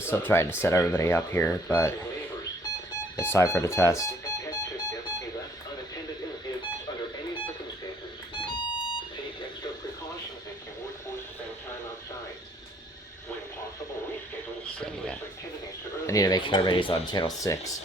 I'm still trying to set everybody up here, but it's time for the test. So, yeah. I need to make sure everybody's on channel 6.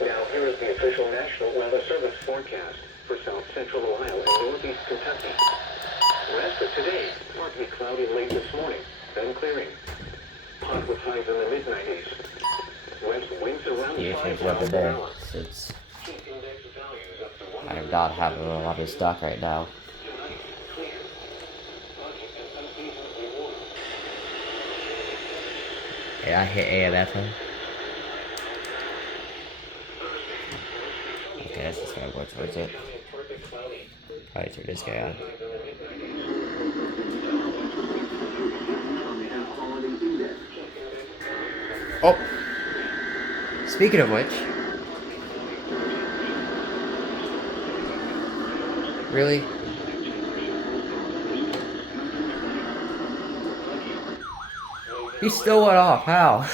Now, here is the official National Weather Service forecast for South Central Ohio and Northeast Kentucky. West for today, partly cloudy late this morning, then clearing. Hot with highs in the mid-90s. West winds around 5 miles per hour. Since I am not having a lot of stock right now. Yeah, I hit AMF. Okay, let's just gotta go towards it. Probably turn this guy on. Oh! Speaking of which... Really? He still went off, how?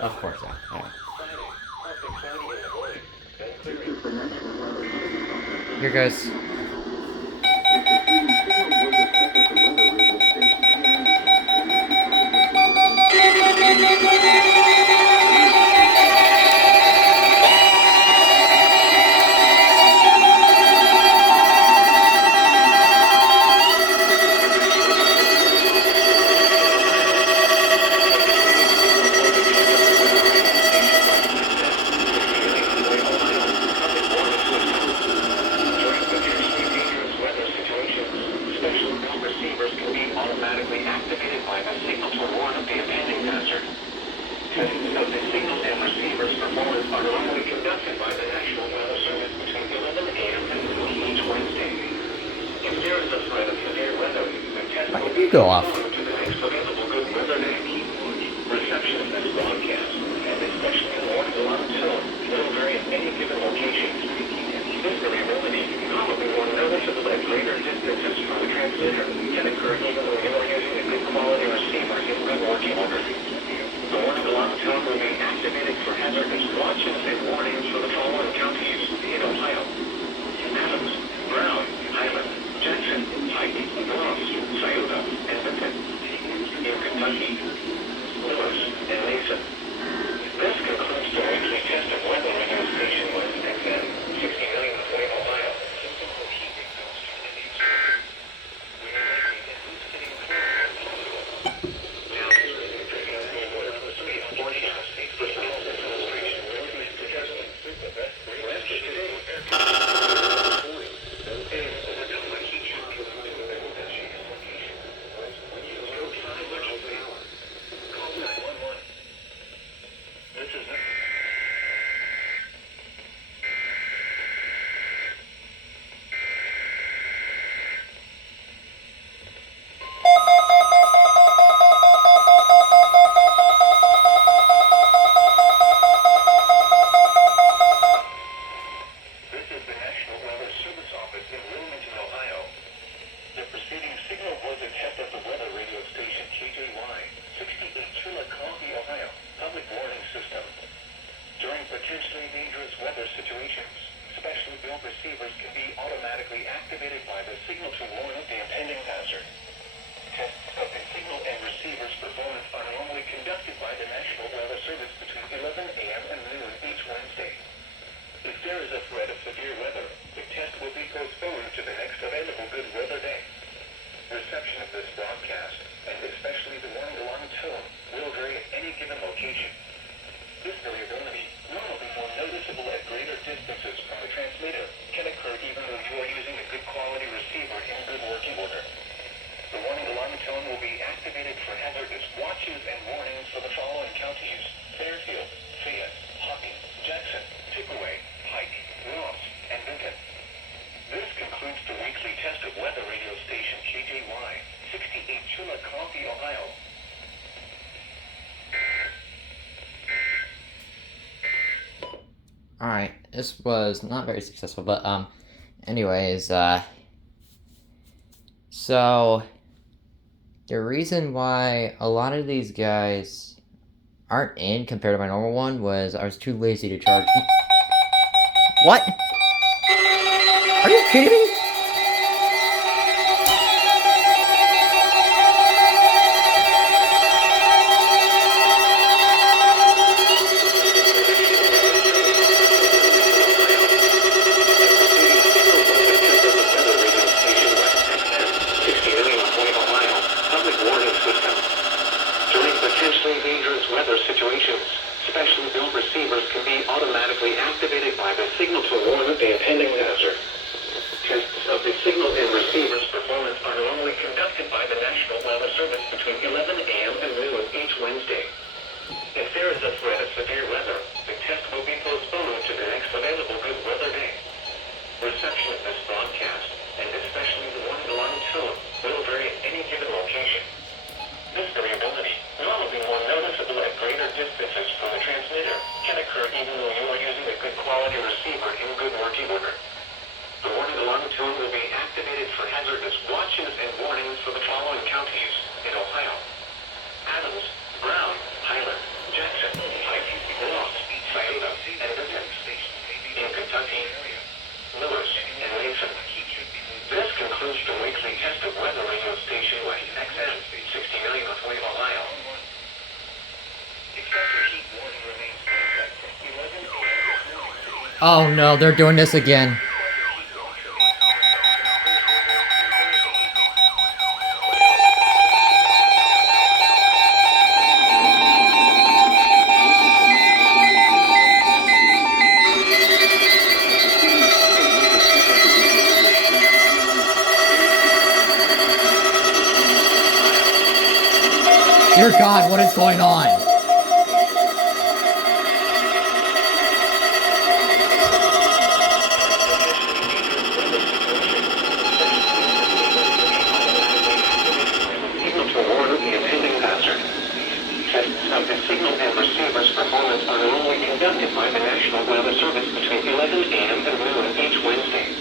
Of course not. Yeah. Here goes. Why did you go off? Tone will be activated for hazardous watches and warnings for the following counties. Alright, this was not very successful, but, anyways, so, the reason why a lot of these guys aren't in compared to my normal one was I was too lazy to charge. What? Are you kidding me? Situations, specially built receivers can be automatically activated by the signal to warn of the impending hazard. Tests of the signal and receiver's performance are normally conducted by the National Weather Service between 11 a.m. and noon each Wednesday. If there is a threat of severe weather, the test will be postponed to the next available good weather day. Reception of this broadcast, and especially the warning-alarm tone, will vary at any given location. This variability, normally more noticeable at greater distances from the transmitter, can occur even though you are using a good quality receiver in good working order. The warning alarm tone will be activated for hazardous watches and warnings for the following counties in Ohio: Adams, Brown, Highland, Jackson, Pike, Ross, Scioto, and Benton. In Kentucky, Lewis, and Mason. This concludes the weekly test of weather radio station with XM 60 million of Wave, Ohio. Oh no, they're doing this again. Dear God, what is going on? Signal to warn of the impending hazard. Tests of the signal and receiver's performance are normally conducted by the National Weather Service between 11 a.m. and noon each Wednesday.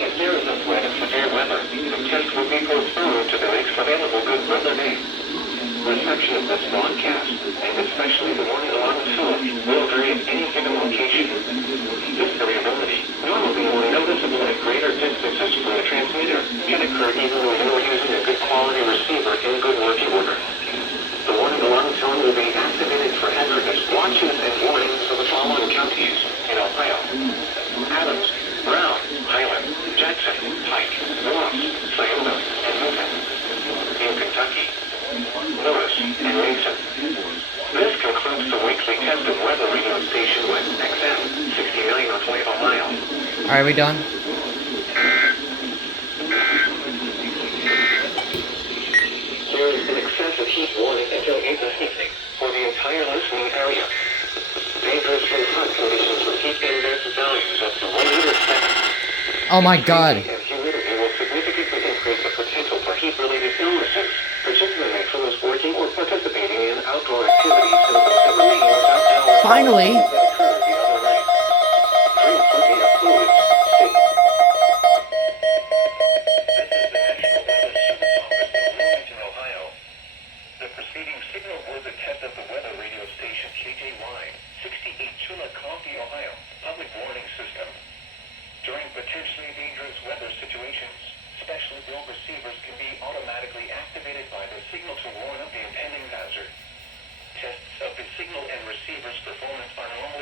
If there is a threat of severe weather, the test will be postponed to the next available good weather day. Reception of this broadcast, and especially the warning alarm tone, will vary at any given location. This variability, normally more noticeable at greater distances from the transmitter, can occur even though you are using a good quality receiver in good working order. The warning alarm tone will be activated for hazardous watches and warnings for the following counties in Ohio: Adams, Brown, Highland, Jackson, Pike, Ross, Scioto, and Benton. In Kentucky, Lewis, and Mason. This concludes the weekly test of weather radio station with XM 60 million of Wave, Ohio. Are we done? There is an excessive heat warning until 8 this evening for the entire listening area. Dangerous and hot conditions with heat index values up to 107. Oh my God. And humidity will significantly increase the potential for heat-related illnesses, particularly for those working or participating in outdoor activities and those that remain without power. Finally. That occurred the other night. Drink plenty of fluids. This is the National Weather Service office in Bloomington, Ohio. The preceding signal was a test of the weather radio station KJY, 68 Chillicothe, Ohio, public warning system. During potentially dangerous weather situations, specially built receivers can be automatically activated by the signal to warn of the impending hazard. Tests of the signal and receiver's performance are normally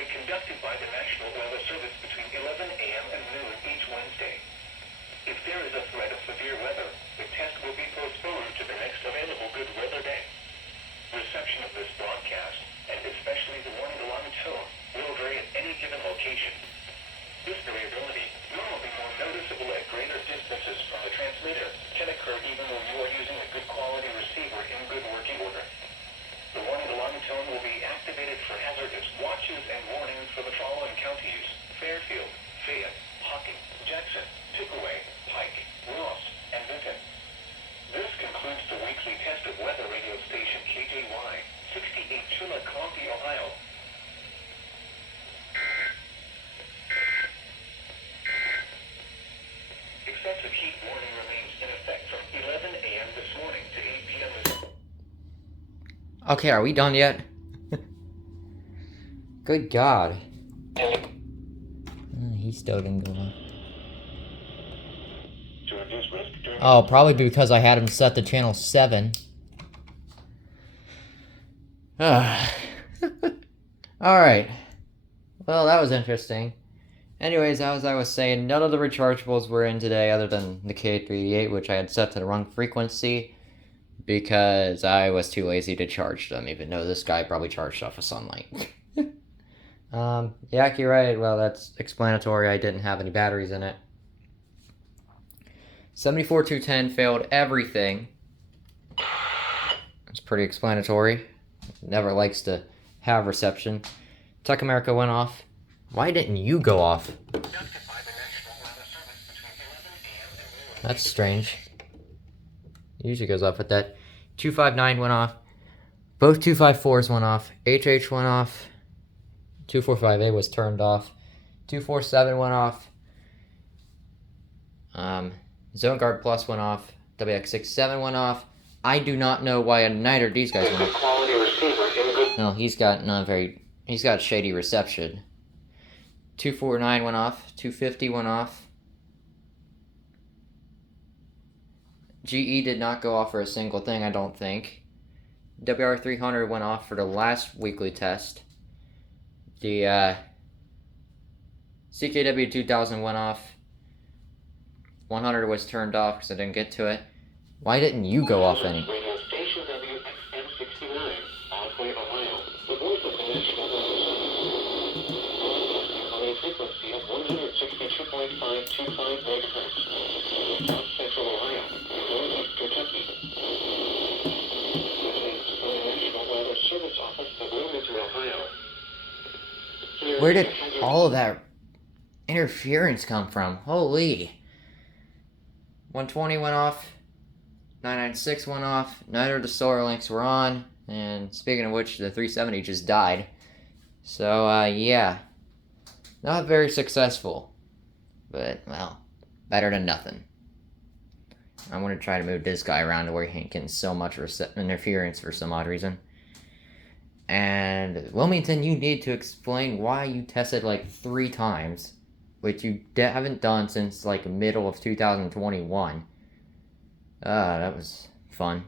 Okay, are we done yet? Good God. He still didn't go on. Oh, probably because I had him set to channel 7. Alright. Well, that was interesting. Anyways, as I was saying, none of the rechargeables were in today other than the K388, which I had set to the wrong frequency because I was too lazy to charge them, even though this guy probably charged off of sunlight. Yeah, you're right. Well, that's explanatory. I didn't have any batteries in it. 74210 failed everything. It's pretty explanatory. Never likes to have reception. Tech America went off. Why didn't you go off? That's strange. It usually goes off with that. 259 went off. Both 254s went off. HH went off. 245A was turned off. 247 went off. Zone Guard Plus went off. WX67 went off. I do not know why neither of these guys went off. No, he's got shady reception. 249 went off. 250 went off. GE did not go off for a single thing, I don't think. WR300 went off for the last weekly test. The CKW2000 went off. 100 was turned off because I didn't get to it. Why didn't you go off any? Radio station WXM69, Osway, Ohio. The voice of national on a frequency of 162.525 megahertz. South Central Ohio, Northwest Kentucky. This is the National Weather Service Office of Wilmington, Ohio. Where did all of that interference come from? Holy. 120 went off. 996 went off. Neither of the solar links were on. And speaking of which, the 370 just died. So, yeah. Not very successful. But, well, better than nothing. I'm going to try to move this guy around to where he ain't getting so much interference for some odd reason. And, Wilmington, you need to explain why you tested like 3 times, which you haven't done since like middle of 2021. That was fun.